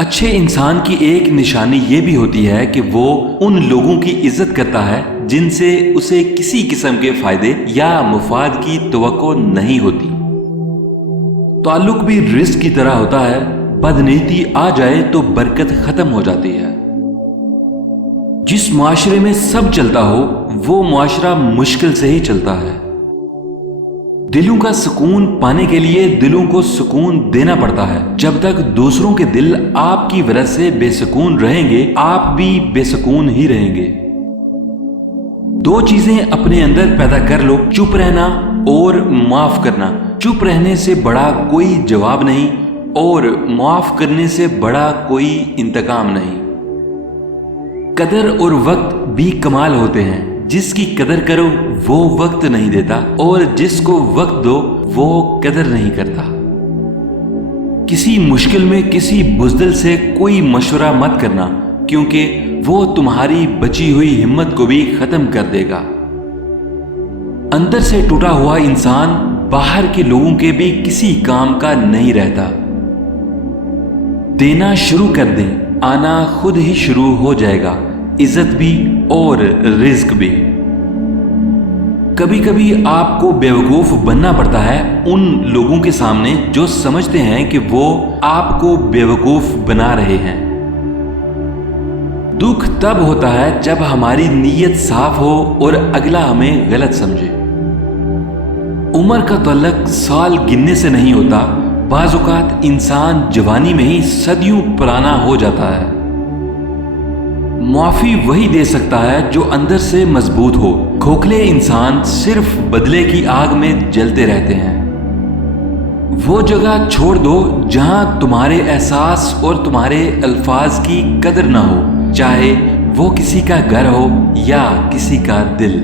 اچھے انسان کی ایک نشانی یہ بھی ہوتی ہے کہ وہ ان لوگوں کی عزت کرتا ہے جن سے اسے کسی قسم کے فائدے یا مفاد کی توقع نہیں ہوتی۔ تعلق بھی رزق کی طرح ہوتا ہے، بدنیتی آ جائے تو برکت ختم ہو جاتی ہے۔ جس معاشرے میں سب چلتا ہو وہ معاشرہ مشکل سے ہی چلتا ہے۔ دلوں کا سکون پانے کے لیے دلوں کو سکون دینا پڑتا ہے۔ جب تک دوسروں کے دل آپ کی وجہ سے بے سکون رہیں گے، آپ بھی بے سکون ہی رہیں گے۔ دو چیزیں اپنے اندر پیدا کر لو، چپ رہنا اور معاف کرنا۔ چپ رہنے سے بڑا کوئی جواب نہیں اور معاف کرنے سے بڑا کوئی انتقام نہیں۔ قدر اور وقت بھی کمال ہوتے ہیں۔ جس کی قدر کرو وہ وقت نہیں دیتا اور جس کو وقت دو وہ قدر نہیں کرتا۔ کسی مشکل میں کسی بزدل سے کوئی مشورہ مت کرنا، کیونکہ وہ تمہاری بچی ہوئی ہمت کو بھی ختم کر دے گا۔ اندر سے ٹوٹا ہوا انسان باہر کے لوگوں کے بھی کسی کام کا نہیں رہتا۔ دینا شروع کر دیں، آنا خود ہی شروع ہو جائے گا، عزت بھی اور رزق بھی۔ کبھی کبھی آپ کو بیوقوف بننا پڑتا ہے ان لوگوں کے سامنے جو سمجھتے ہیں کہ وہ آپ کو بیوقوف بنا رہے ہیں۔ دکھ تب ہوتا ہے جب ہماری نیت صاف ہو اور اگلا ہمیں غلط سمجھے۔ عمر کا تعلق سال گننے سے نہیں ہوتا، بعض اوقات انسان جوانی میں ہی صدیوں پرانا ہو جاتا ہے۔ معافی وہی دے سکتا ہے جو اندر سے مضبوط ہو۔ کھوکھلے انسان صرف بدلے کی آگ میں جلتے رہتے ہیں۔ وہ جگہ چھوڑ دو جہاں تمہارے احساس اور تمہارے الفاظ کی قدر نہ ہو، چاہے وہ کسی کا گھر ہو یا کسی کا دل۔